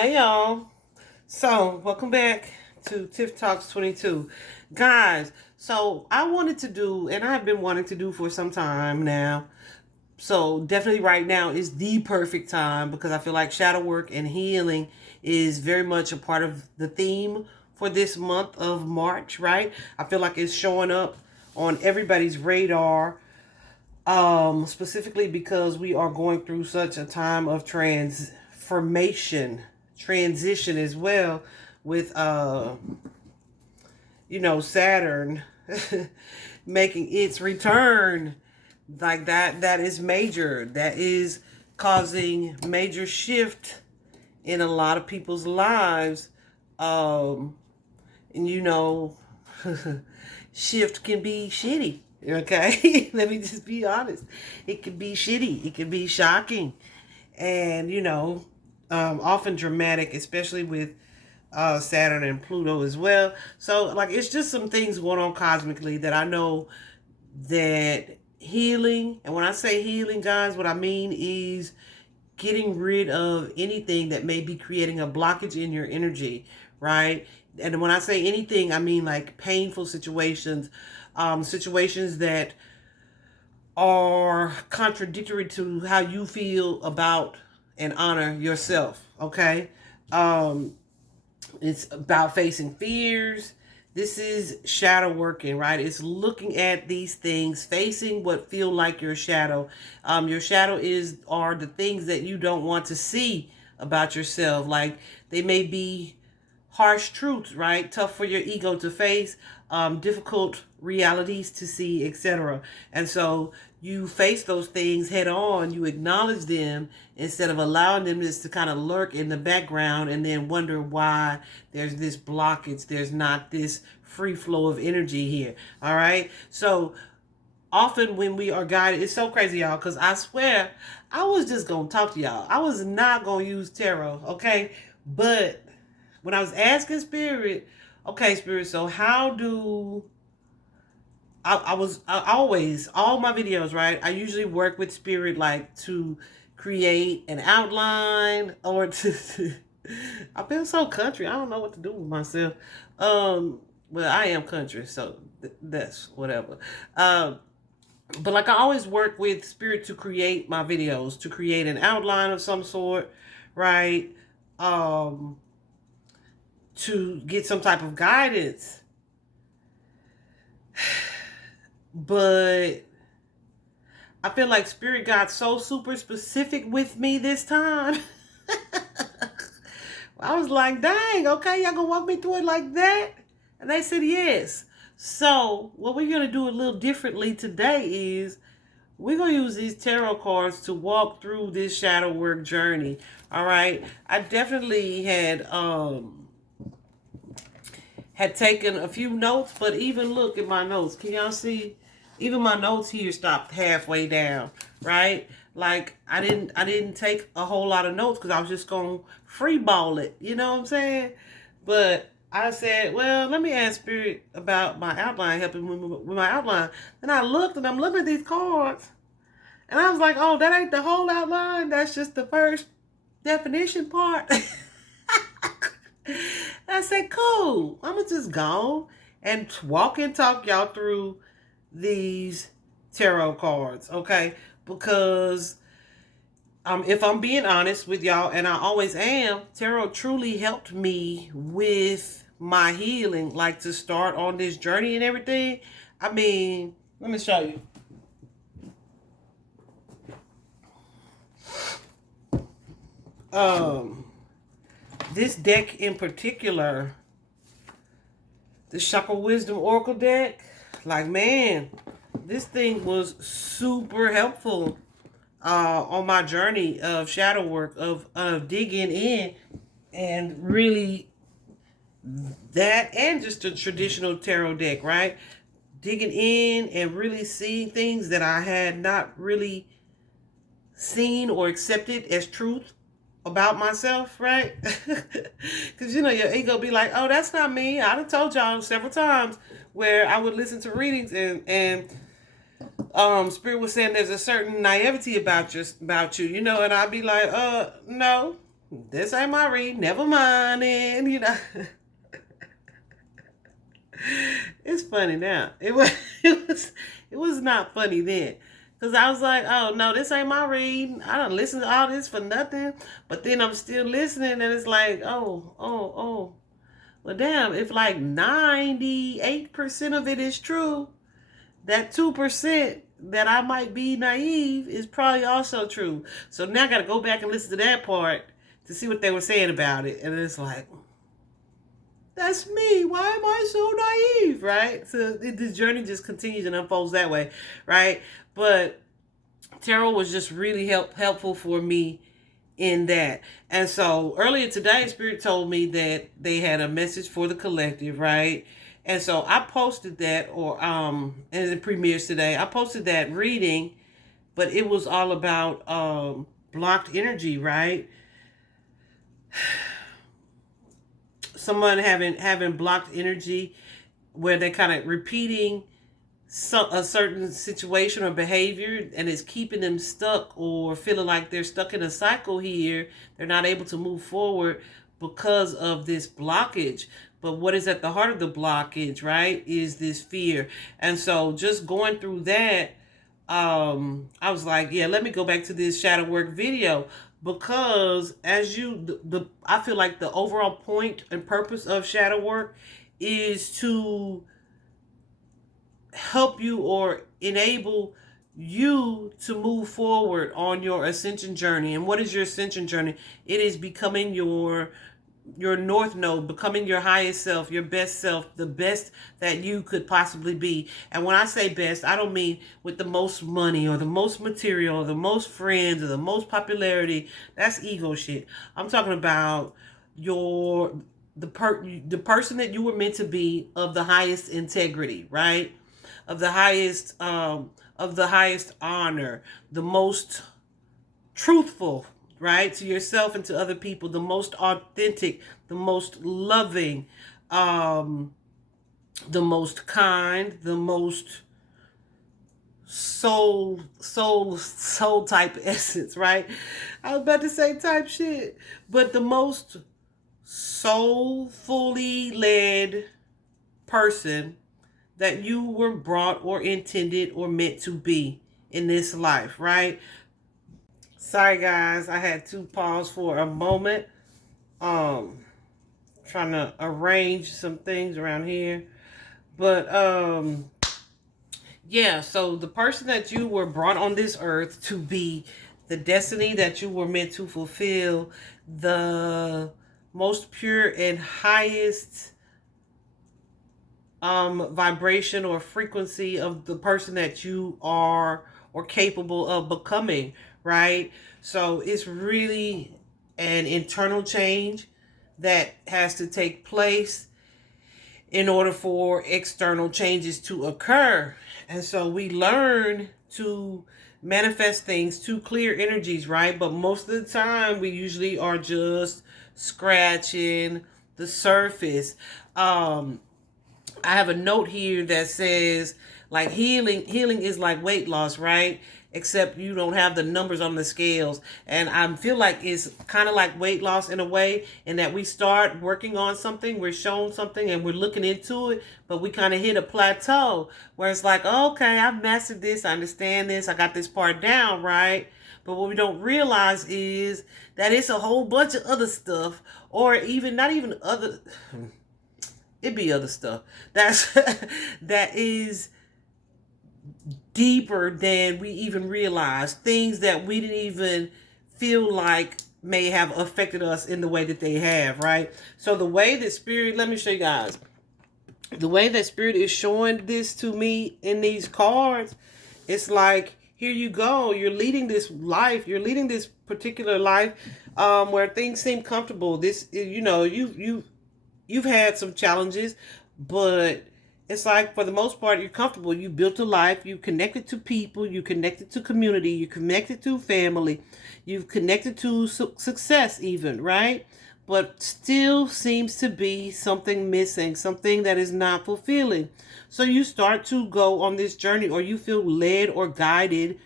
Hey y'all. So, welcome back to Tiff Talks 22. Guys, so I wanted to do, and I've been wanting to do for some time now. So, definitely right now is the perfect time because I feel like shadow work and healing is very much a part of the theme for this month of March, right? I feel like it's showing up on everybody's radar, specifically because we are going through such a time of transformation, transition as well, with Saturn making its return. Like that is major. That is causing major shift in a lot of people's lives. um and shift can be shitty. Okay, let me just be honest. It can be shitty. It can be shocking, and often dramatic, especially with Saturn and Pluto as well. So, like, it's just some things going on cosmically that I know that healing. And when I say healing, guys, what I mean is getting rid of anything that may be creating a blockage in your energy, right? And when I say anything, I mean like painful situations, situations that are contradictory to how you feel about and honor yourself, okay? Um, it's about facing fears. This is shadow working, right? It's looking at these things, facing what feel like your shadow. Your shadow are the things that you don't want to see about yourself. Like, they may be harsh truths, right? Tough for your ego to face, difficult realities to see, etc. And so you face those things head on, you acknowledge them instead of allowing them just to kind of lurk in the background and then wonder why there's this blockage, there's not this free flow of energy here. All right. So often when we are guided, it's so crazy, y'all, because I swear I was just going to talk to y'all. I was not going to use tarot, okay? But when I was asking Spirit, okay, Spirit, so how do I always, all my videos, right? I usually work with Spirit, like, to create an outline or to. I feel so country. I don't know what to do with myself. Well, I am country, so that's whatever. But like, I always work with Spirit to create my videos, to create an outline of some sort, right? Um, to get some type of guidance. But I feel like Spirit got so super specific with me this time. I was like, dang, okay, y'all gonna walk me through it like that? And they said yes. So what we're gonna do a little differently today is we're gonna use these tarot cards to walk through this shadow work journey. All right. I definitely had taken a few notes, but even look at my notes. Can y'all see? Even my notes here stopped halfway down, right? Like, I didn't take a whole lot of notes because I was just gonna free ball it. You know what I'm saying? But I said, well, let me ask Spirit about my outline, helping with my outline. And I looked, and I'm looking at these cards, and I was like, oh, that ain't the whole outline. That's just the first definition part. I said, cool. I'm going to just go and walk and talk y'all through these tarot cards, okay? Because if I'm being honest with y'all, and I always am, tarot truly helped me with my healing, like, to start on this journey and everything. I mean, let me show you. This deck in particular, the Chakra Wisdom Oracle deck, like, man, this thing was super helpful on my journey of shadow work, of digging in, and really that, and just a traditional tarot deck, right? Digging in and really seeing things that I had not really seen or accepted as truth about myself, right? Because your ego be like, oh, that's not me. I done told y'all several times where I would listen to readings, and Spirit was saying there's a certain naivety about you, and I'd be like, no, this ain't my read. Never mind. And, it's funny now. It was not funny then. Because I was like, oh, no, this ain't my read. I don't listen to all this for nothing. But then I'm still listening, and it's like, oh. Well, damn, if like 98% of it is true, that 2% that I might be naive is probably also true. So now I got to go back and listen to that part to see what they were saying about it. And it's like, that's me. Why am I so naive? Right? So this journey just continues and unfolds that way. Right? But tarot was just really helpful for me in that. And so earlier today, Spirit told me that they had a message for the collective, right? And so I posted that, or and it premieres today. I posted that reading, but it was all about blocked energy, right? Someone having blocked energy where they're kind of repeating a certain situation or behavior, and it's keeping them stuck or feeling like they're stuck in a cycle here. They're not able to move forward because of this blockage. But what is at the heart of the blockage, right, is this fear. And so just going through that, I was like, yeah, let me go back to this shadow work video, because as I feel like the overall point and purpose of shadow work is to help you or enable you to move forward on your ascension journey. And what is your ascension journey? It is becoming your north node, becoming your highest self, your best self, the best that you could possibly be. And when I say best, I don't mean with the most money or the most material or the most friends or the most popularity. That's ego shit. I'm talking about the person that you were meant to be, of the highest integrity, right? Of the highest honor, the most truthful, right, to yourself and to other people, the most authentic, the most loving, the most kind, the most soul type essence, right? I was about to say type shit, but the most soulfully led person that you were brought or intended or meant to be in this life, right? Sorry guys, I had to pause for a moment. Trying to arrange some things around here. But yeah, so the person that you were brought on this earth to be, the destiny that you were meant to fulfill, the most pure and highest vibration or frequency of the person that you are or capable of becoming, right? So it's really an internal change that has to take place in order for external changes to occur. And so we learn to manifest things to clear energies, right? But most of the time we usually are just scratching the surface. I have a note here that says, like, healing is like weight loss, right? Except you don't have the numbers on the scales. And I feel like it's kind of like weight loss in a way, in that we start working on something, we're shown something and we're looking into it, but we kind of hit a plateau where it's like, okay, I've mastered this, I understand this, I got this part down, right? But what we don't realize is that it's a whole bunch of other stuff, or even not even other... It'd be other stuff that is deeper than we even realize. Things that we didn't even feel like may have affected us in the way that they have, right? So the way that Spirit, let me show you guys. The way that Spirit is showing this to me in these cards, it's like, here you go. You're leading this life. You're leading this particular life where things seem comfortable. This, you've had some challenges, but it's like, for the most part, you're comfortable. You built a life. You connected to people. You connected to community. You connected to family. You've connected to success even, right? But still seems to be something missing, something that is not fulfilling. So you start to go on this journey, or you feel led or guided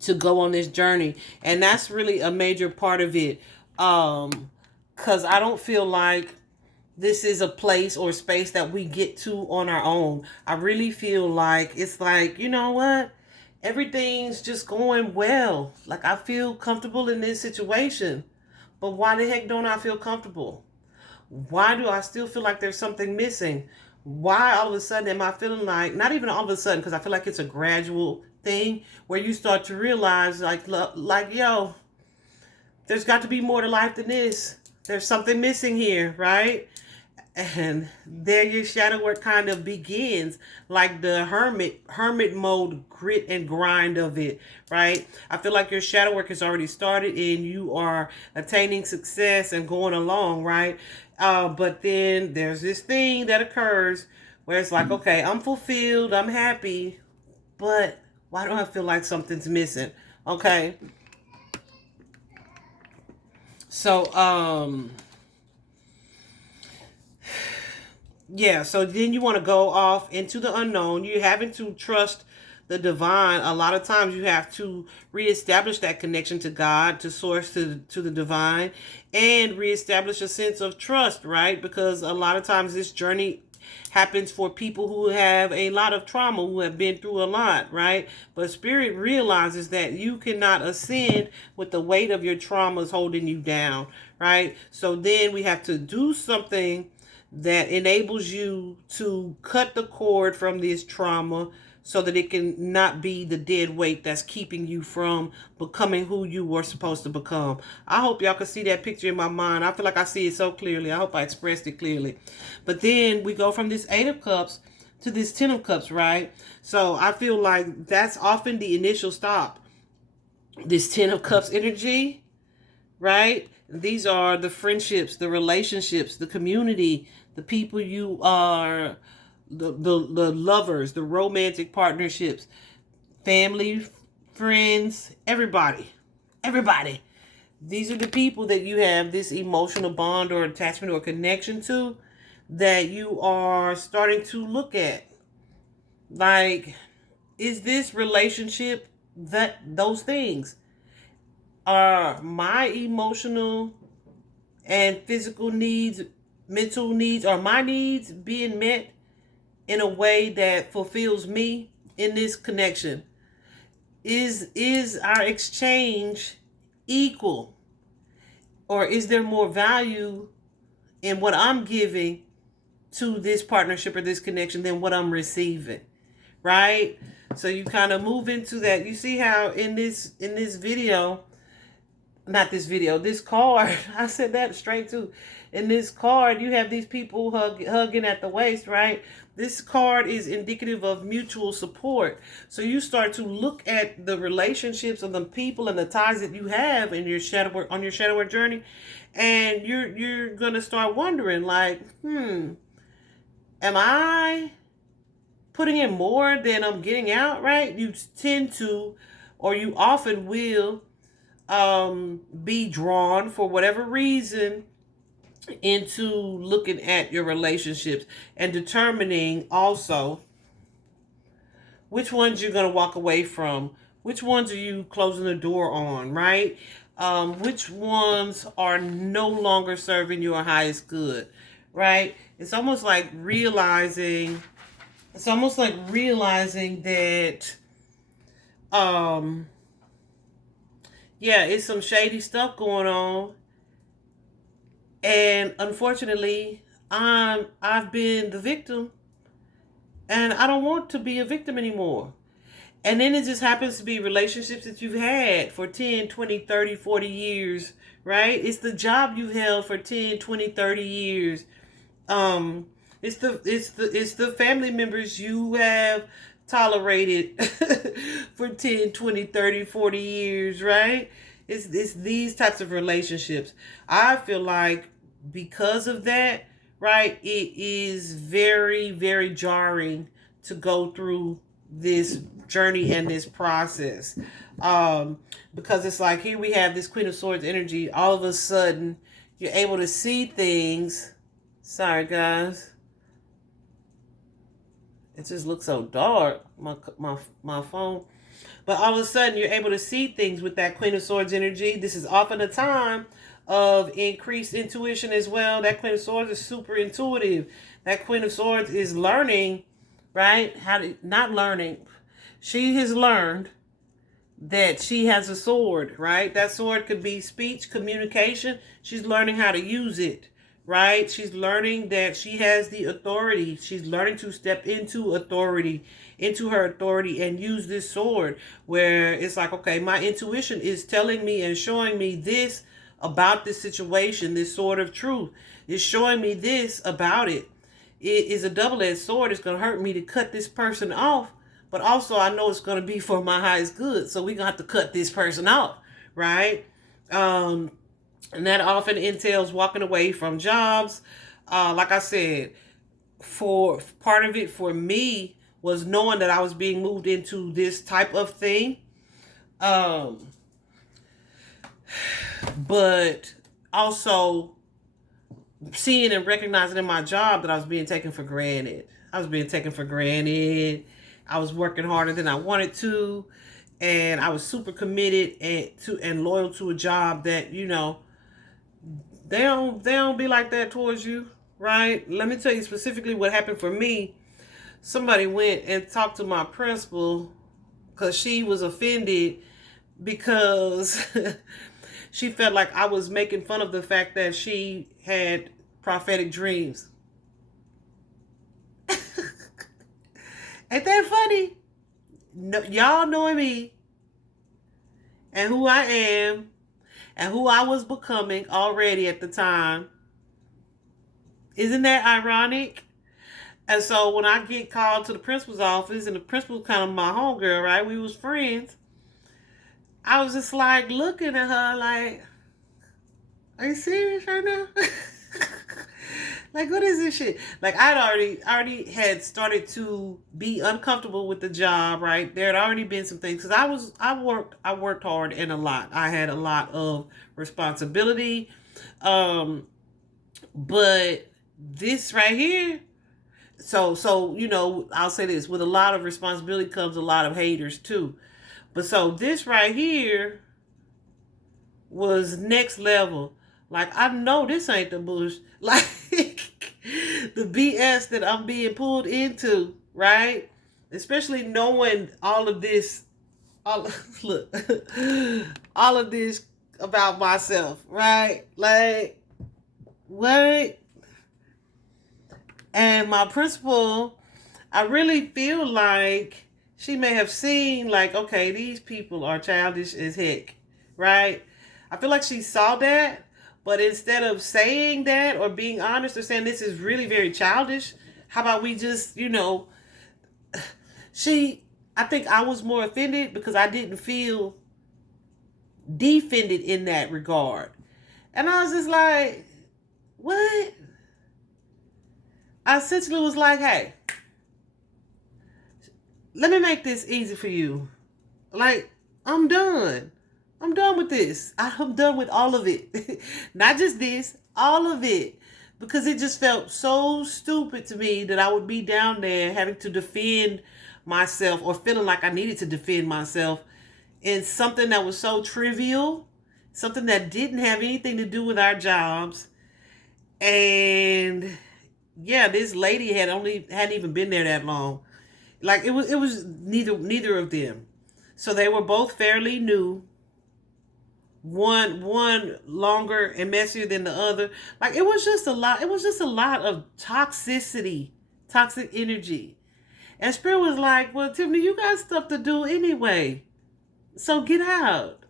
to go on this journey. And that's really a major part of it. Because I don't feel like this is a place or space that we get to on our own. I really feel like it's like, you know what? Everything's just going well. Like, I feel comfortable in this situation. But why the heck don't I feel comfortable? Why do I still feel like there's something missing? Why all of a sudden am I feeling like, not even all of a sudden, because I feel like it's a gradual thing where you start to realize, like, yo, there's got to be more to life than this. There's something missing here, right? And there your shadow work kind of begins, like the hermit mode, grit and grind of it, right? I feel like your shadow work has already started and you are attaining success and going along, right? But then there's this thing that occurs where it's like, okay, I'm fulfilled, I'm happy, but why do I feel like something's missing? Okay. So, yeah, so then you want to go off into the unknown. You're having to trust the divine. A lot of times you have to reestablish that connection to God, to source, to the divine, and reestablish a sense of trust, right? Because a lot of times this journey happens for people who have a lot of trauma, who have been through a lot, right? But Spirit realizes that you cannot ascend with the weight of your traumas holding you down, right? So then we have to do something that enables you to cut the cord from this trauma so that it can not be the dead weight that's keeping you from becoming who you were supposed to become. I hope y'all can see that picture in my mind. I feel like I see it so clearly. I hope I expressed it clearly. But then we go from this 8 of Cups to this 10 of Cups, right? So I feel like that's often the initial stop. This 10 of Cups energy, right? These are the friendships, the relationships, the community, the people you are, the lovers, the romantic partnerships, family, friends, everybody. These are the people that you have this emotional bond or attachment or connection to that you are starting to look at. Like, is this relationship those things? Are my emotional and physical needs, mental needs, are my needs being met in a way that fulfills me in this connection? Is our exchange equal? Or is there more value in what I'm giving to this partnership or this connection than what I'm receiving? Right? So you kind of move into that. You see how in this video, not this video, this card, I said that straight too. In this card, you have these people hugging at the waist, right? This card is indicative of mutual support. So you start to look at the relationships of the people and the ties that you have in your shadow work, on your shadow work journey, and you're gonna start wondering, like, am I putting in more than I'm getting out, right? You tend to, or you often will, be drawn for whatever reason into looking at your relationships and determining also which ones you're going to walk away from, which ones are you closing the door on, right? Which ones are no longer serving your highest good, right? It's almost like realizing that yeah, it's some shady stuff going on. And unfortunately, I've been the victim and I don't want to be a victim anymore. And then it just happens to be relationships that you've had for 10, 20, 30, 40 years, right? It's the job you've held for 10, 20, 30 years. It's the family members you have tolerated for 10, 20, 30, 40 years, right? It's these types of relationships. I feel like because of that, right, it is very, very jarring to go through this journey and this process. Because it's like, here we have this Queen of Swords energy. All of a sudden, you're able to see things. Sorry, guys. It just looks so dark, my phone. But all of a sudden, you're able to see things with that Queen of Swords energy. This is often a time of increased intuition as well. That Queen of Swords is super intuitive. That Queen of Swords is learning, right? Not learning. She has learned that she has a sword, right? That sword could be speech, communication. She's learning how to use it, right? She's learning that she has the authority. She's learning to step into authority, into her authority, and use this sword where it's like, okay, my intuition is telling me and showing me this about this situation. This sword of truth is showing me this about it. It is a double-edged sword. It's going to hurt me to cut this person off, but also I know it's going to be for my highest good. So we're going to have to cut this person off, right? And that often entails walking away from jobs. Like I said, for part of it for me was knowing that I was being moved into this type of thing. But also seeing and recognizing in my job that I was being taken for granted. I was being taken for granted. I was working harder than I wanted to, and I was super committed and loyal to a job that, you know, they don't be like that towards you, right? Let me tell you specifically what happened for me. Somebody went and talked to my principal because she was offended because she felt like I was making fun of the fact that she had prophetic dreams. Ain't that funny? No, y'all knowing me and who I am and who I was becoming already at the time. Isn't that ironic? And so when I get called to the principal's office, and the principal's kind of my homegirl, right? We was friends. I was just like looking at her like, are you serious right now? Like, what is this shit? Like, I'd already had started to be uncomfortable with the job, right? There had already been some things because I worked hard and a lot. I had a lot of responsibility. But this right here, so you know, I'll say this, with a lot of responsibility comes a lot of haters too. But so this right here was next level. Like, I know this ain't the bush. Like, the BS that I'm being pulled into, right? Especially knowing all of this, look, all of this about myself, right? Like, what? And my principal, I really feel like she may have seen, like, okay, these people are childish as heck, right? I feel like she saw that. But instead of saying that or being honest or saying this is really very childish, how about we just, you know, I think I was more offended because I didn't feel defended in that regard. And I was just like, what? I essentially was like, hey, let me make this easy for you. Like, I'm done. I'm done with this. I'm done with all of it. Not just this, all of it. Because it just felt so stupid to me that I would be down there having to defend myself or feeling like I needed to defend myself in something that was so trivial, something that didn't have anything to do with our jobs. And yeah, this lady hadn't even been there that long. Like, it was neither of them. So they were both fairly new. One longer and messier than the other. Like, it was just a lot. It was just a lot of toxicity, toxic energy. And Spirit was like, well, Tiffany, you got stuff to do anyway, so get out.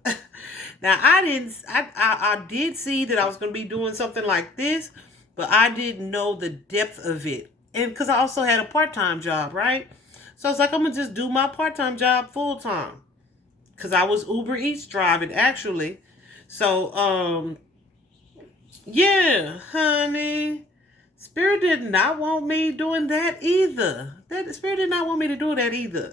Now, I did see that I was going to be doing something like this, but I didn't know the depth of it. And because I also had a part-time job, right? So I was like, I'm going to just do my part-time job full-time. Because I was Uber Eats driving, actually. So, yeah, honey. Spirit did not want me doing that either. Spirit did not want me to do that either.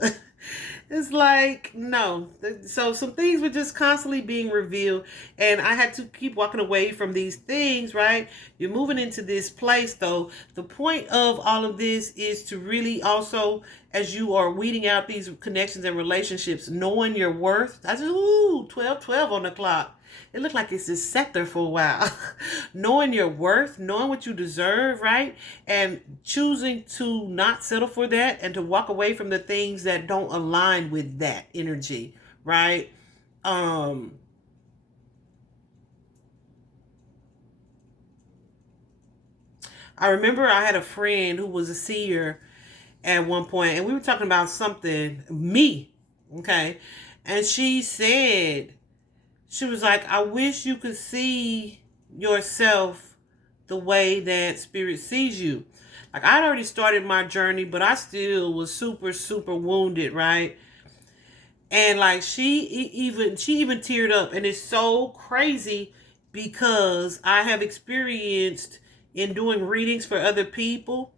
It's like, no. So some things were just constantly being revealed. And I had to keep walking away from these things, right? You're moving into this place, though. The point of all of this is to really also, as you are weeding out these connections and relationships, knowing your worth. I just, 12 on the clock. It looked like it's this sector for a while. Knowing your worth, knowing what you deserve, right? And choosing to not settle for that and to walk away from the things that don't align with that energy, right? Um, I remember I had a friend who was a seer at one point, and we were talking about something, me, okay? And she said, she was like, I wish you could see yourself the way that spirit sees you. Like, I'd already started my journey, but I still was super, super wounded, right? And like she even teared up, and it's so crazy because I have experienced in doing readings for other people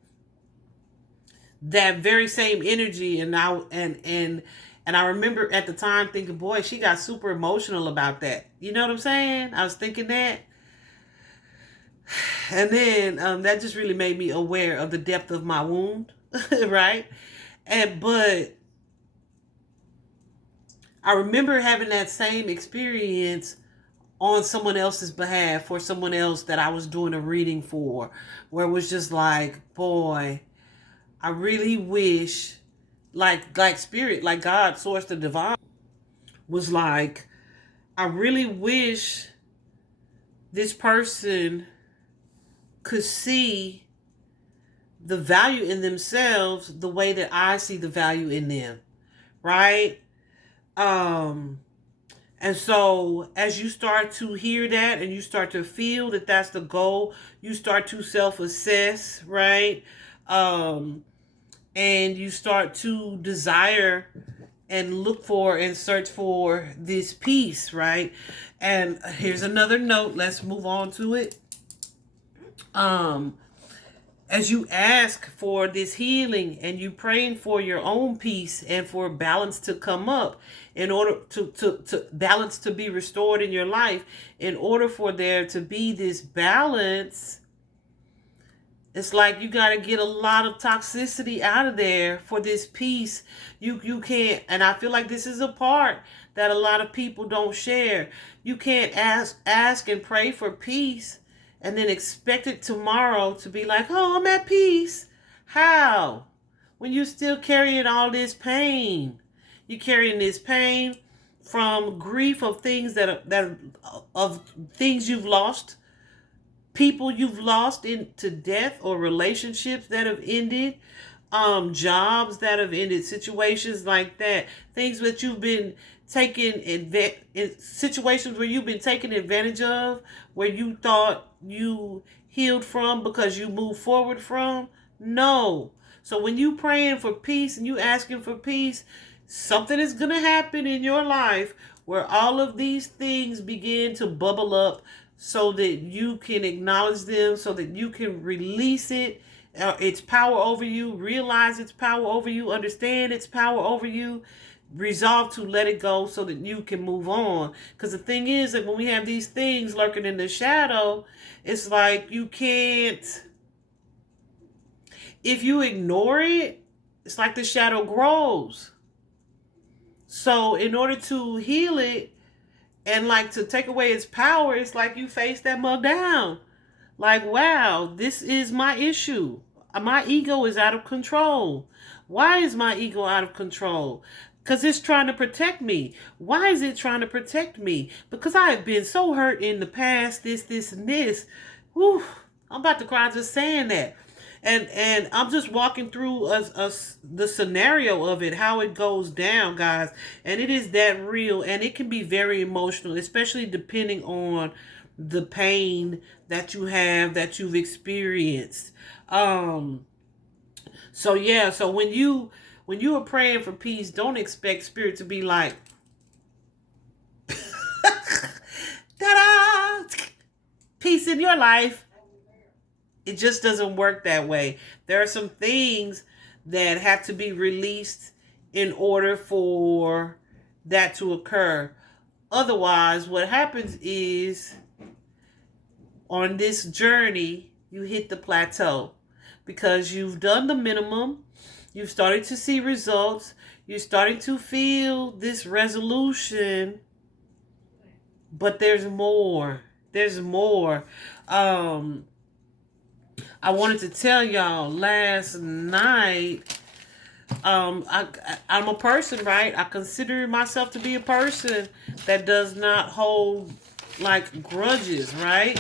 that very same energy, and I remember at the time thinking, boy, she got super emotional about that. You know what I'm saying? I was thinking that. And then that just really made me aware of the depth of my wound, right? But I remember having that same experience on someone else's behalf for someone else that I was doing a reading for, where it was just like, boy, I really wish, like spirit, like God, source, the divine, was like, I really wish this person could see the value in themselves the way that I see the value in them, right? Um, and so as you start to hear that and you start to feel that that's the goal, you start to self-assess, right? Um, and you start to desire and look for and search for this peace, right? And here's another note. Let's move on to it. Um, as you ask for this healing and you praying for your own peace and for balance to come up, in order to balance to be restored in your life, in order for there to be this balance, it's like you got to get a lot of toxicity out of there for this peace. You can't, and I feel like this is a part that a lot of people don't share. You can't ask and pray for peace and then expect it tomorrow to be like, oh, I'm at peace. How? When you still carrying all this pain. You're carrying this pain from grief of things of things you've lost, people you've lost into death, or relationships that have ended, jobs that have ended, situations like that, things that you've been taken in situations where you've been taken advantage of, where you thought you healed from because you moved forward from. No. So when you praying for peace and you asking for peace, something is going to happen in your life where all of these things begin to bubble up, so that you can acknowledge them, so that you can release it, its power over you, realize its power over you, understand its power over you, resolve to let it go so that you can move on. Because the thing is that when we have these things lurking in the shadow, it's like you can't, if you ignore it, it's like the shadow grows. So in order to heal it, and like to take away its power, it's like you face that mug down. Like, wow, this is my issue. My ego is out of control. Why is my ego out of control? Because it's trying to protect me. Why is it trying to protect me? Because I have been so hurt in the past, this, and this. Whew, I'm about to cry just saying that. And I'm just walking through the scenario of it, how it goes down, guys. And it is that real, and it can be very emotional, especially depending on the pain that you have, that you've experienced. So yeah, so when you are praying for peace, don't expect spirit to be like, ta-da, peace in your life. It just doesn't work that way. There are some things that have to be released in order for that to occur. Otherwise, what happens is, on this journey, you hit the plateau because you've done the minimum. You've started to see results. You're starting to feel this resolution. But there's more. There's more. Um, I wanted to tell y'all last night. I'm a person, right? I consider myself to be a person that does not hold like grudges, right?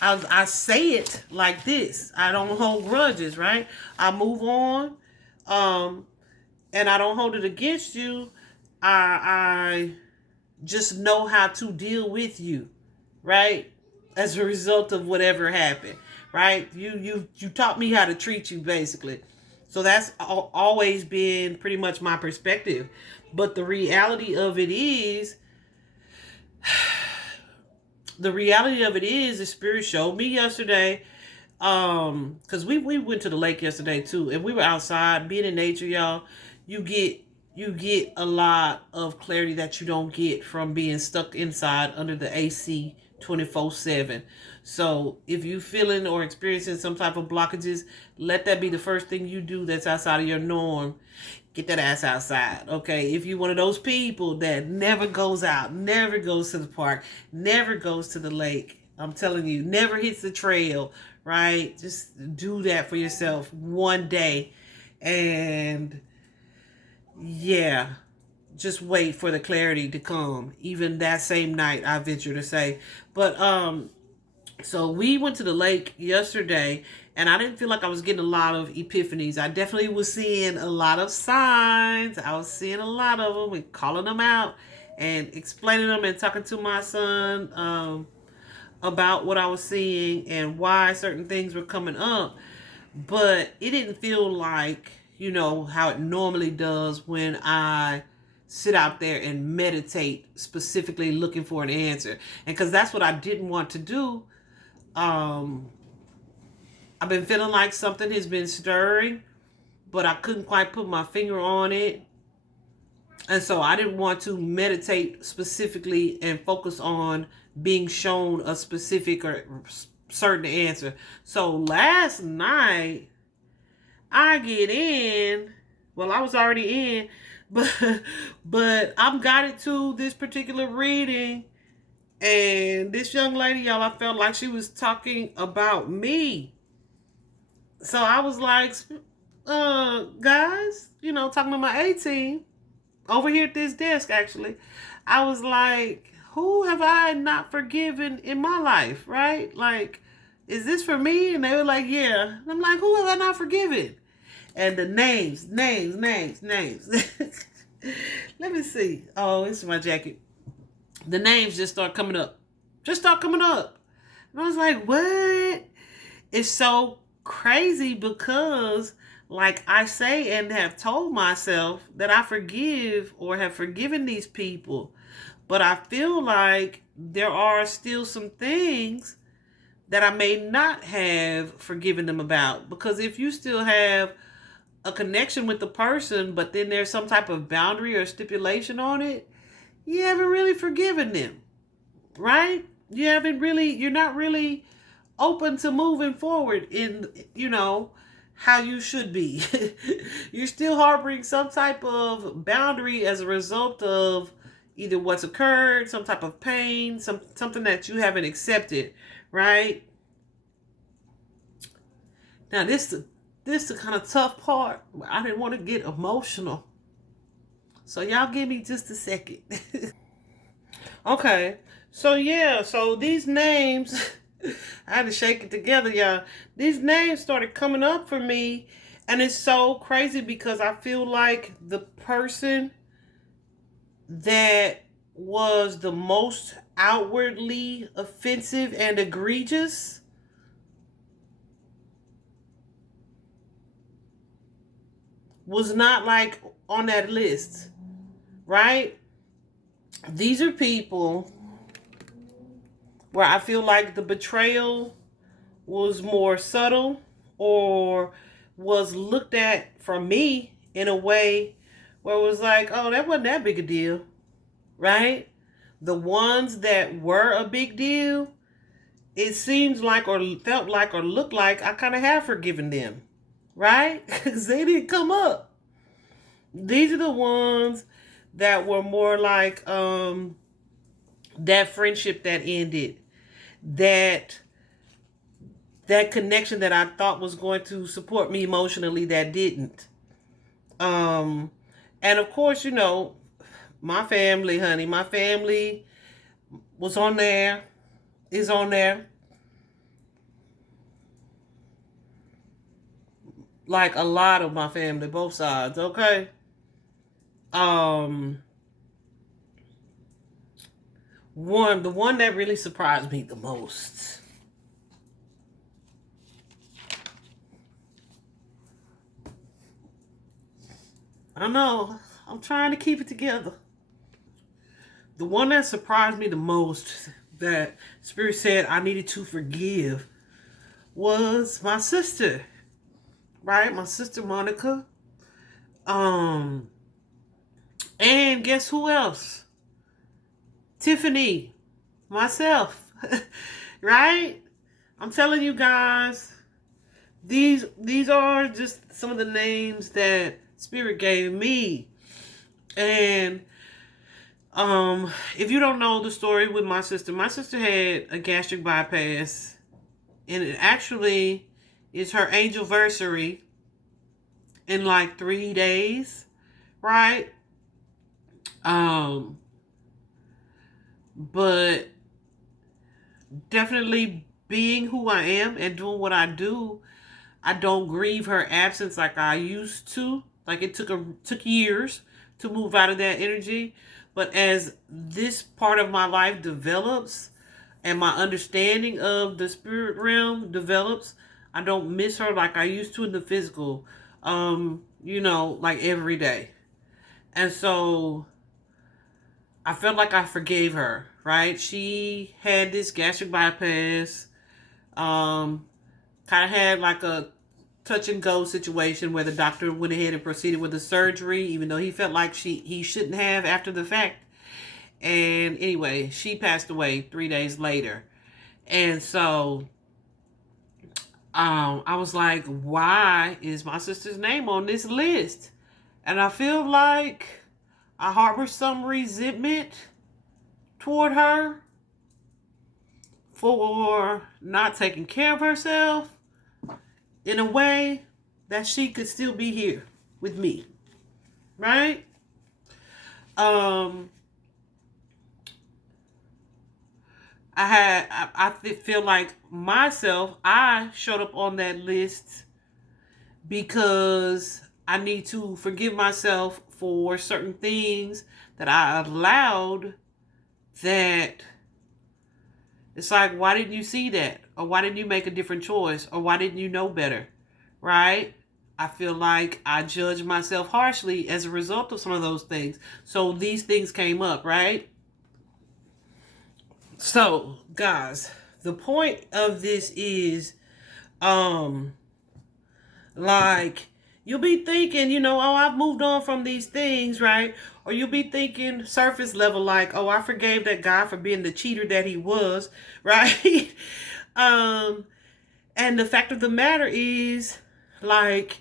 I say it like this. I don't hold grudges, right? I move on, um, and I don't hold it against you. I just know how to deal with you, right? As a result of whatever happened, right? You taught me how to treat you, basically. So that's always been pretty much my perspective. But the reality of it is, the spirit showed me yesterday. Because we went to the lake yesterday too, and we were outside being in nature, y'all. You get you get a lot of clarity that you don't get from being stuck inside under the AC 24/7. So if you feeling or experiencing some type of blockages, let that be the first thing you do that's outside of your norm. Get that ass outside, okay? If you one of those people that never goes out, never goes to the park, never goes to the lake, I'm telling you, never hits the trail, right? Just do that for yourself one day. And yeah, just wait for the clarity to come. Even that same night, I venture to say. But so we went to the lake yesterday, and I didn't feel like I was getting a lot of epiphanies. I definitely was seeing a lot of signs. I was seeing a lot of them and calling them out and explaining them and talking to my son about what I was seeing and why certain things were coming up. But it didn't feel like, how it normally does when I sit out there and meditate, specifically looking for an answer. And because that's what I didn't want to do. um I've been feeling like something has been stirring, but I couldn't quite put my finger on it. And so I didn't want to meditate specifically and focus on being shown a specific or certain answer. So last night I get in, well, I was already in, but I'm guided to this particular reading. And this young lady, y'all, I felt like she was talking about me. So I was like, guys, talking to my 18 over here at this desk, actually. I was like, who have I not forgiven in my life, right? Like, is this for me? And they were like, yeah. And I'm like, who have I not forgiven? And the names. Let me see. Oh, this is my jacket. The names just start coming up. And I was like, what? It's so crazy because, like I say and have told myself that I forgive or have forgiven these people, but I feel like there are still some things that I may not have forgiven them about. Because if you still have a connection with the person, but then there's some type of boundary or stipulation on it, you haven't really forgiven them, right? You're not really open to moving forward in, how you should be. You're still harboring some type of boundary as a result of either what's occurred, some type of pain, something that you haven't accepted, right? Now this the kind of tough part where I didn't want to get emotional. So y'all give me just a second. Okay. So these names I had to shake it together, y'all. These names started coming up for me, and it's so crazy because I feel like the person that was the most outwardly offensive and egregious was not like on that list, right? These are people where I feel like the betrayal was more subtle or was looked at from me in a way where it was like, oh, that wasn't that big a deal, right? The ones that were a big deal, it seems like or felt like or looked like I kind of have forgiven them, right? Because they didn't come up. These are the ones that were more like that friendship that ended, that connection that I thought was going to support me emotionally that didn't. And of course, my family, honey, my family was on there, is on there. Like a lot of my family, both sides, okay? Um, the one that really surprised me the most. I know, I'm trying to keep it together. The one that surprised me the most that Spirit said I needed to forgive was my sister, right? My sister Monica. And guess who else? Tiffany, myself, right? I'm telling you guys, these are just some of the names that Spirit gave me. And if you don't know the story with my sister had a gastric bypass, and it actually is her anniversary in like 3 days, right? But definitely being who I am and doing what I do, I don't grieve her absence like I used to. Like it took years to move out of that energy. But as this part of my life develops and my understanding of the spirit realm develops, I don't miss her like I used to in the physical, like every day. And so I felt like I forgave her, right? She had this gastric bypass, kind of had like a touch and go situation where the doctor went ahead and proceeded with the surgery, even though he felt like he shouldn't have after the fact. And anyway, she passed away 3 days later. And so I was like, why is my sister's name on this list? And I feel like I harbor some resentment toward her for not taking care of herself in a way that she could still be here with me, right? I feel like myself, I showed up on that list because I need to forgive myself for certain things that I allowed. That it's like, why didn't you see that? Or why didn't you make a different choice? Or why didn't you know better? Right? I feel like I judge myself harshly as a result of some of those things. So these things came up, right? So, guys, the point of this is, like, you'll be thinking, oh, I've moved on from these things, right? Or you'll be thinking surface level, like, oh, I forgave that guy for being the cheater that he was, right? And the fact of the matter is, like,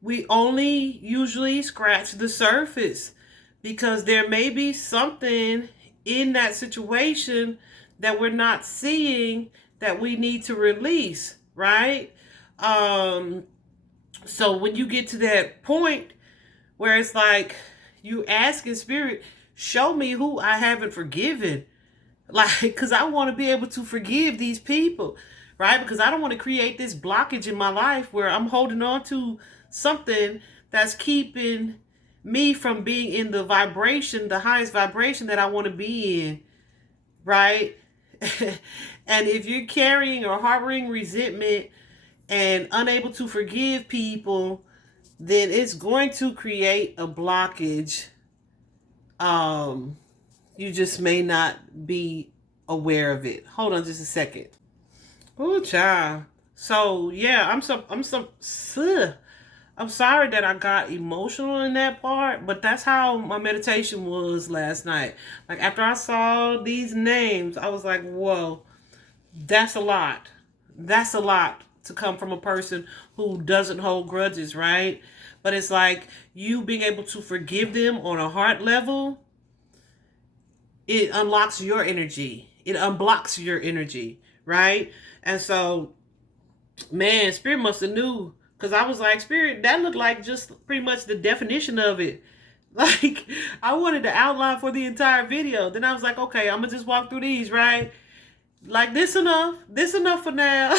we only usually scratch the surface because there may be something in that situation that we're not seeing that we need to release, right? So when you get to that point where it's like you ask in spirit, show me who I haven't forgiven. Like, because I want to be able to forgive these people, right? Because I don't want to create this blockage in my life where I'm holding on to something that's keeping me from being in the vibration, the highest vibration that I want to be in, right? And if you're carrying or harboring resentment and unable to forgive people, then it's going to create a blockage. You just may not be aware of it. Hold on just a second. Oh, child. So yeah, I'm sorry that I got emotional in that part, but that's how my meditation was last night. Like after I saw these names, I was like, whoa, that's a lot. That's a lot to come from a person who doesn't hold grudges, right? But it's like you being able to forgive them on a heart level it unlocks your energy. It unblocks your energy, right? And so, man, Spirit must have knew, because I was like, Spirit, that looked like just pretty much the definition of it. Like, I wanted the outline for the entire video. Then I was like, okay, I'm gonna just walk through these, right? Like, this enough for now.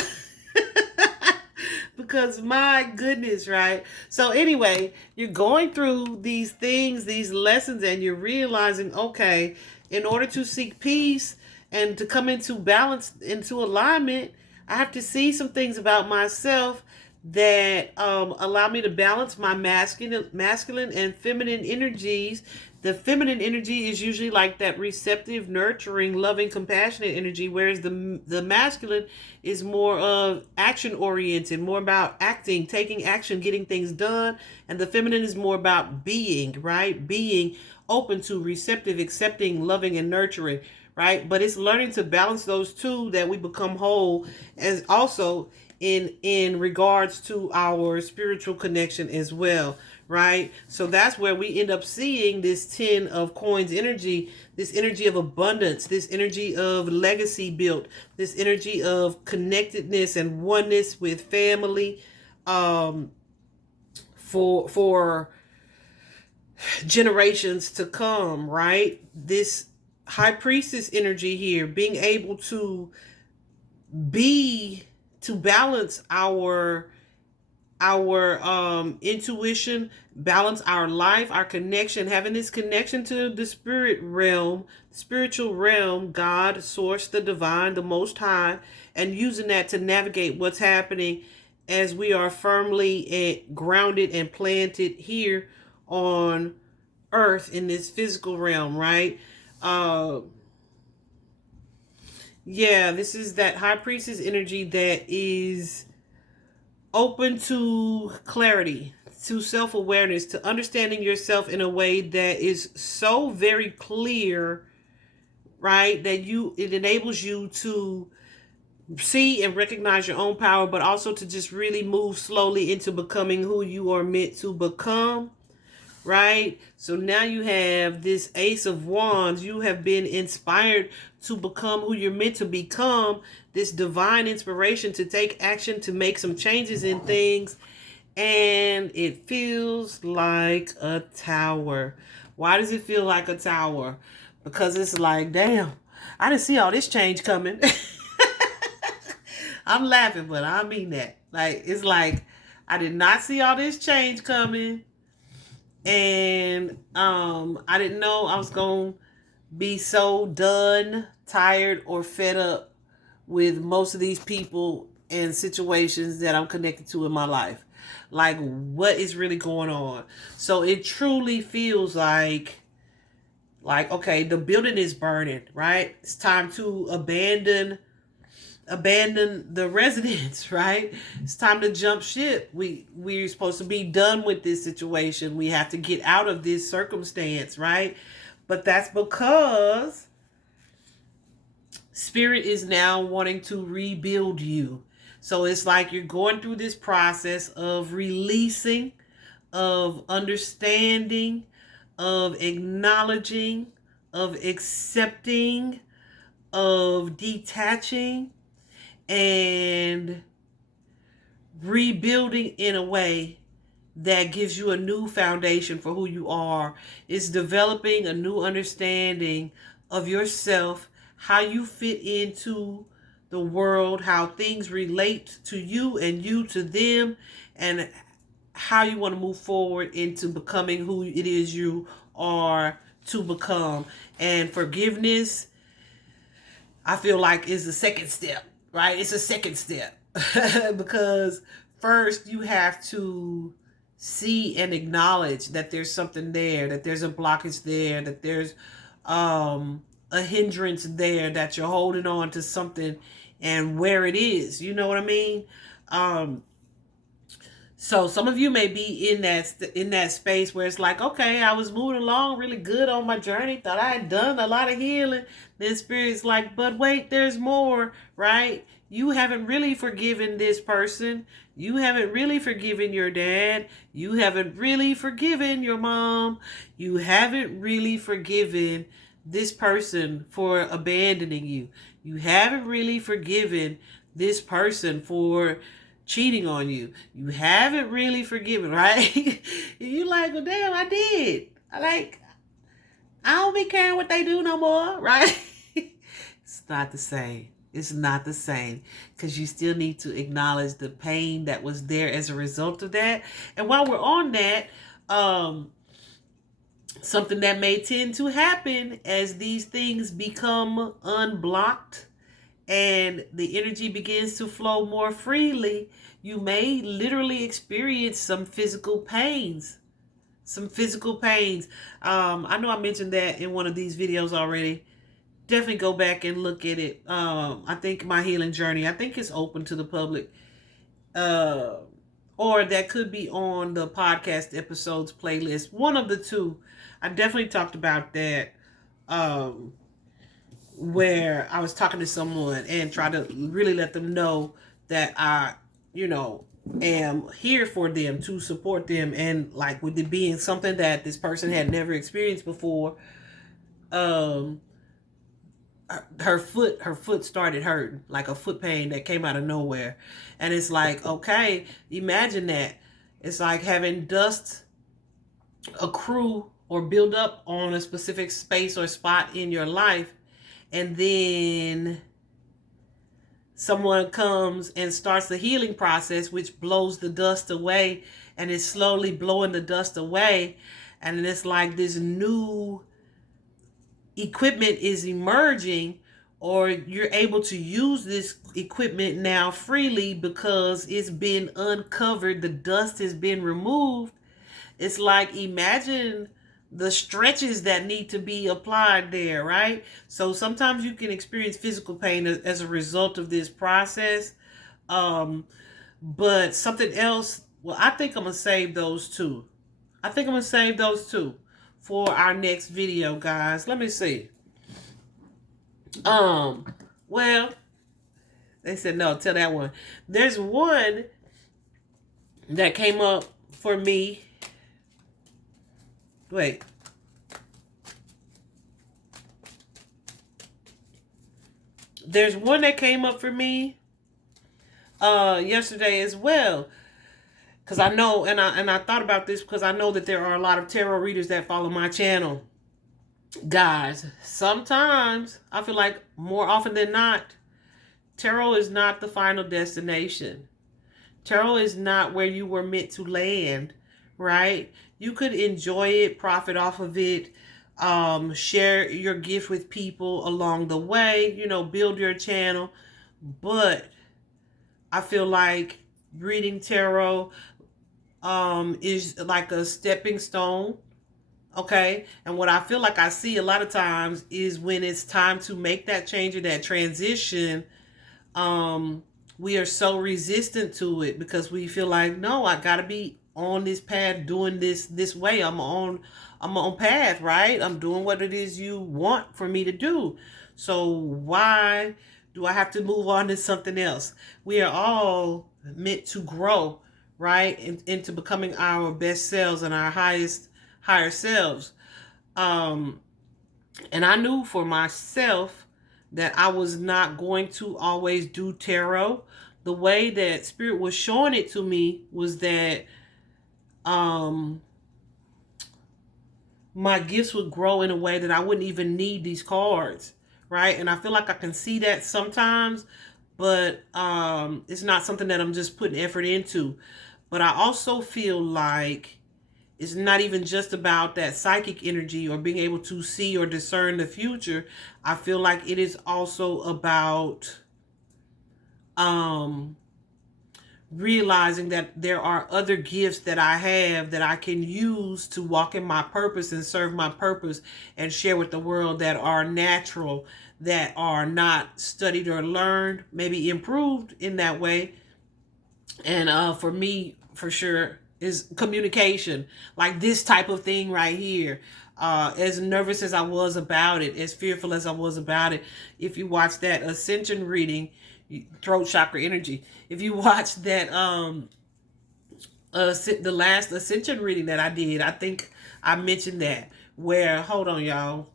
Because my goodness, right? So anyway, you're going through these things, these lessons, and you're realizing, okay, in order to seek peace and to come into balance, into alignment, I have to see some things about myself that allow me to balance my masculine and feminine energies. The feminine energy is usually like that receptive, nurturing, loving, compassionate energy, whereas the masculine is more of action oriented, more about acting, taking action, getting things done, and the feminine is more about being, right? Being open to, receptive, accepting, loving, and nurturing, right? But it's learning to balance those two that we become whole, as also in regards to our spiritual connection as well, right? So that's where we end up seeing this 10 of coins energy, this energy of abundance, this energy of legacy built, this energy of connectedness and oneness with family, for generations to come, right? This high priestess energy here, being able to be, to balance our intuition, balance our life, our connection, having this connection to the spirit realm, spiritual realm, God, source, the divine, the most high, and using that to navigate what's happening as we are firmly grounded and planted here on earth in this physical realm, right? Yeah, this is that high priestess energy that is open to clarity, to self-awareness, to understanding yourself in a way that is so very clear, right? That it enables you to see and recognize your own power, but also to just really move slowly into becoming who you are meant to become, right? So now you have this Ace of Wands. You have been inspired to become who you're meant to become, this divine inspiration to take action, to make some changes in things. And it feels like a tower. Why does it feel like a tower? Because it's like, damn, I didn't see all this change coming. I'm laughing, but I mean that. Like, it's like, I did not see all this change coming. And I didn't know I was going to be so done, tired, or fed up with most of these people and situations that I'm connected to in my life. Like, what is really going on? So it truly feels like okay, the building is burning, right? It's time to abandon the residents, right? It's time to jump ship. We're supposed to be done with this situation. We have to get out of this circumstance, right? But that's because Spirit is now wanting to rebuild you. So it's like you're going through this process of releasing, of understanding, of acknowledging, of accepting, of detaching, and rebuilding in a way that gives you a new foundation for who you are. It's developing a new understanding of yourself, how you fit into the world, how things relate to you and you to them, and how you want to move forward into becoming who it is you are to become. And forgiveness, I feel like, is the second step, right? It's a second step. Because first you have to see and acknowledge that there's something there, that there's a blockage there, that there's a hindrance there, that you're holding on to something and where it is. You know what I mean? So some of you may be in that space where it's like, okay, I was moving along really good on my journey, thought I had done a lot of healing. Then Spirit's like, but wait, there's more, right? You haven't really forgiven this person. You haven't really forgiven your dad. You haven't really forgiven your mom. You haven't really forgiven this person for abandoning you. You haven't really forgiven this person for cheating on you. You haven't really forgiven, right? You like, well, damn, I did. I don't be caring what they do no more, right? It's not the same. It's not the same, because you still need to acknowledge the pain that was there as a result of that. And while we're on that, something that may tend to happen as these things become unblocked and the energy begins to flow more freely, you may literally experience some physical pains. Some physical pains. I know I mentioned that in one of these videos already. Definitely go back and look at it. I think my healing journey, I think it's open to the public. Uh, or that could be on the podcast episodes playlist. One of the two. I definitely talked about that. Where I was talking to someone and try to really let them know that I, am here for them, to support them. And like with it being something that this person had never experienced before, um, her foot started hurting, like a foot pain that came out of nowhere. And it's like, okay, imagine that. It's like having dust accrue or build up on a specific space or spot in your life, and then someone comes and starts the healing process, which blows the dust away, and is slowly blowing the dust away. And it's like this new equipment is emerging, or you're able to use this equipment now freely because it's been uncovered, the dust has been removed. It's like, imagine the stretches that need to be applied there, right? So sometimes you can experience physical pain as a result of this process. But something else, well, I think I'm going to save those two. I think I'm going to save those two for our next video, guys. Let me see. Well, they said no, tell that one. There's one that came up for me. Wait. There's one that came up for me yesterday as well. Because I know, and I thought about this because I know that there are a lot of tarot readers that follow my channel. Guys, sometimes I feel like more often than not, tarot is not the final destination. Tarot is not where you were meant to land, right? You could enjoy it, profit off of it, share your gift with people along the way, build your channel. But I feel like reading tarot is like a stepping stone. Okay. And what I feel like I see a lot of times is when it's time to make that change or that transition, we are so resistant to it because we feel like, no, I gotta be on this path, doing this way. I'm on path, right? I'm doing what it is you want for me to do. So why do I have to move on to something else? We are all meant to grow, right? Into becoming our best selves and our higher selves. And I knew for myself that I was not going to always do tarot. The way that Spirit was showing it to me was that my gifts would grow in a way that I wouldn't even need these cards, right? And I feel like I can see that sometimes, but it's not something that I'm just putting effort into. But I also feel like it's not even just about that psychic energy or being able to see or discern the future. I feel like it is also about realizing that there are other gifts that I have that I can use to walk in my purpose and serve my purpose and share with the world, that are natural, that are not studied or learned, maybe improved in that way. And for me, for sure, is communication, like this type of thing right here. As nervous as I was about it, as fearful as I was about it, if you watch that ascension reading, throat chakra energy, if you watch that the last ascension reading that I did, I think I mentioned that, where, hold on y'all,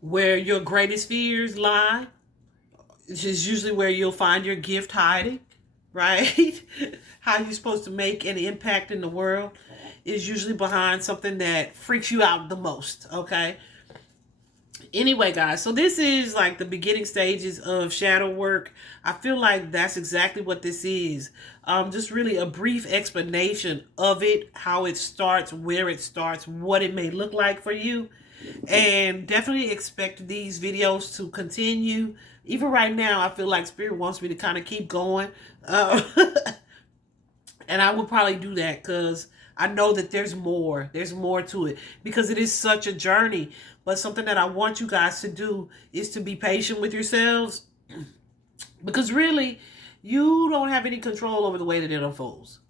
Where your greatest fears lie, which is usually where you'll find your gift hiding, right? How you're supposed to make an impact in the world is usually behind something that freaks you out the most, okay? Anyway, guys, so this is like the beginning stages of shadow work. I feel like that's exactly what this is. Just really a brief explanation of it, how it starts, where it starts, what it may look like for you. And definitely expect these videos to continue. Even right now, I feel like Spirit wants me to kind of keep going. Uh, and I will probably do that because I know that there's more. There's more to it because it is such a journey. But something that I want you guys to do is to be patient with yourselves because really, you don't have any control over the way that it unfolds.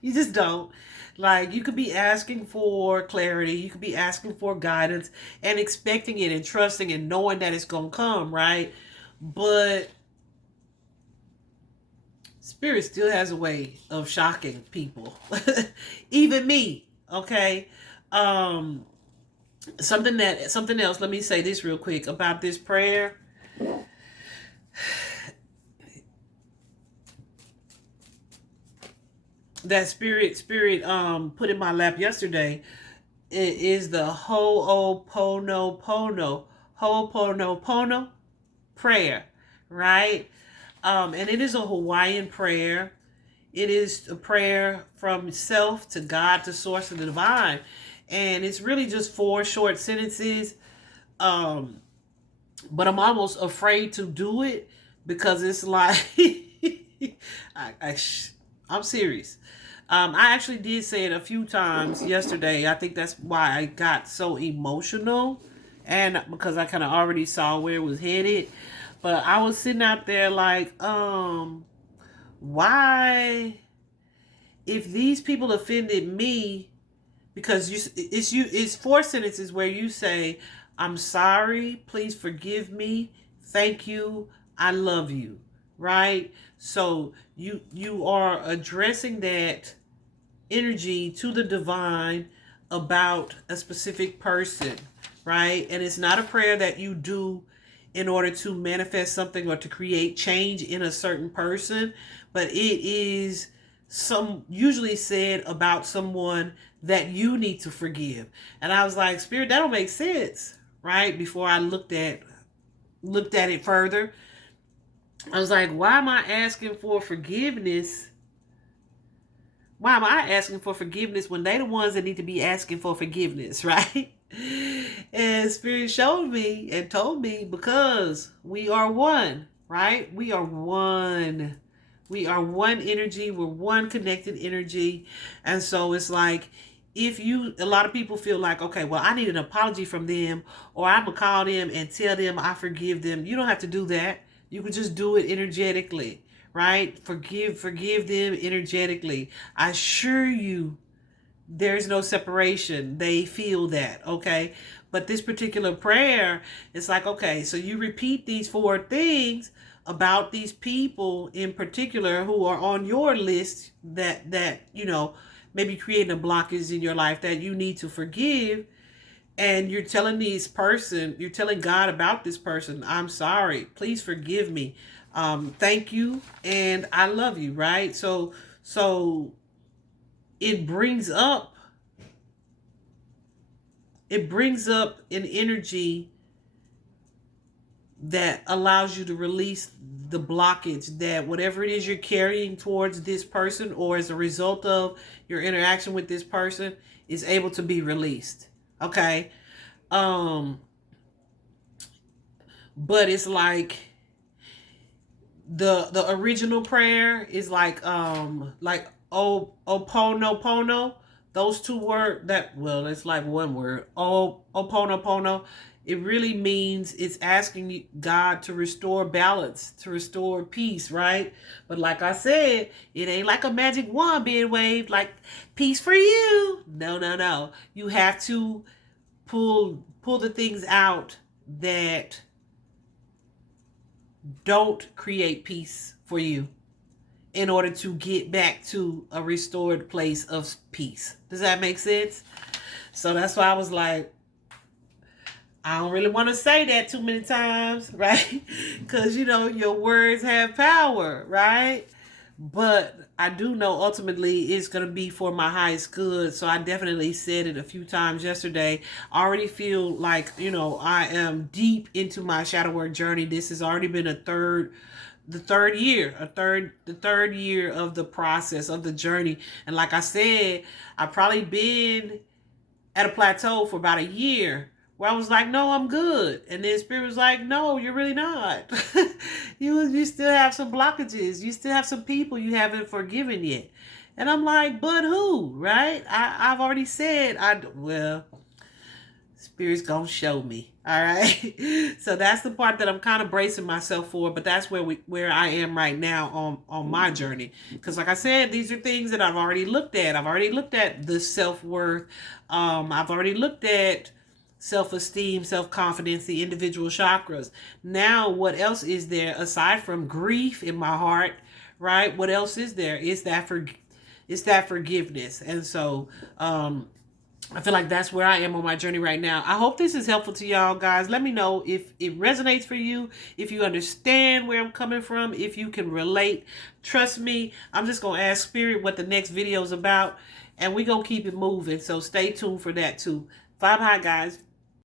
You just don't. Like, you could be asking for clarity, you could be asking for guidance and expecting it and trusting and knowing that it's going to come, right? But Spirit still has a way of shocking people. Even me, okay? Something else, let me say this real quick about this prayer. That spirit put in my lap yesterday. It is the Ho'oponopono prayer, right? And it is a Hawaiian prayer. It is a prayer from self to God to source and the divine. And it's really just 4 short sentences. But I'm almost afraid to do it because it's like, I'm serious. I actually did say it a few times yesterday. I think that's why I got so emotional, and because I kind of already saw where it was headed. But I was sitting out there like, why? If these people offended me, because it's 4 sentences where you say, "I'm sorry, please forgive me, thank you, I love you," right? So you are addressing that energy to the divine about a specific person, right? And it's not a prayer that you do in order to manifest something or to create change in a certain person, but it is usually said about someone that you need to forgive. And I was like, Spirit, that don't make sense, right? Before I looked at it further, I was like, why am I asking for forgiveness? Why am I asking for forgiveness when they the ones that need to be asking for forgiveness, right? And Spirit showed me and told me because we are one, right? We are one. We are one energy. We're one connected energy. And so it's like, a lot of people feel like, okay, well, I need an apology from them, or I'm going to call them and tell them I forgive them. You don't have to do that. You can just do it energetically, right? Forgive them energetically. I assure you, there's no separation. They feel that, okay? But this particular prayer, it's like, okay, so you repeat these 4 things about these people in particular who are on your list that maybe creating a blockage in your life that you need to forgive. And you're telling you're telling God about this person. I'm sorry. Please forgive me. Thank you. And I love you, right? So it brings up an energy that allows you to release the blockage that whatever it is you're carrying towards this person or as a result of your interaction with this person is able to be released. Okay. But it's like the original prayer is like oponopono. Those 2 words it's like one word. Oponopono. It really means it's asking God to restore balance, to restore peace, right? But like I said, it ain't like a magic wand being waved like peace for you. No. You have to pull the things out that don't create peace for you in order to get back to a restored place of peace. Does that make sense? So that's why I was like, I don't really want to say that too many times, right? Because, your words have power, right? But I do know ultimately it's going to be for my highest good. So I definitely said it a few times yesterday. I already feel like, I am deep into my shadow work journey. This has already been the third year of the process of the journey. And like I said, I've probably been at a plateau for about a year where I was like, no, I'm good. And then Spirit was like, no, you're really not. you still have some blockages. You still have some people you haven't forgiven yet. And I'm like, but who, right? I've already said, Spirit's gonna show me. All right. So that's the part that I'm kind of bracing myself for, but that's where I am right now on my journey. Because like I said, these are things that I've already looked at. I've already looked at the self-worth. I've already looked at self-esteem, self-confidence, the individual chakras. Now, what else is there aside from grief in my heart, right? What else is there? It's that forgiveness. And so, I feel like that's where I am on my journey right now. I hope this is helpful to y'all, guys. Let me know if it resonates for you, if you understand where I'm coming from, if you can relate. Trust me, I'm just going to ask Spirit what the next video is about, and we're going to keep it moving. So stay tuned for that too. Vibe high, guys.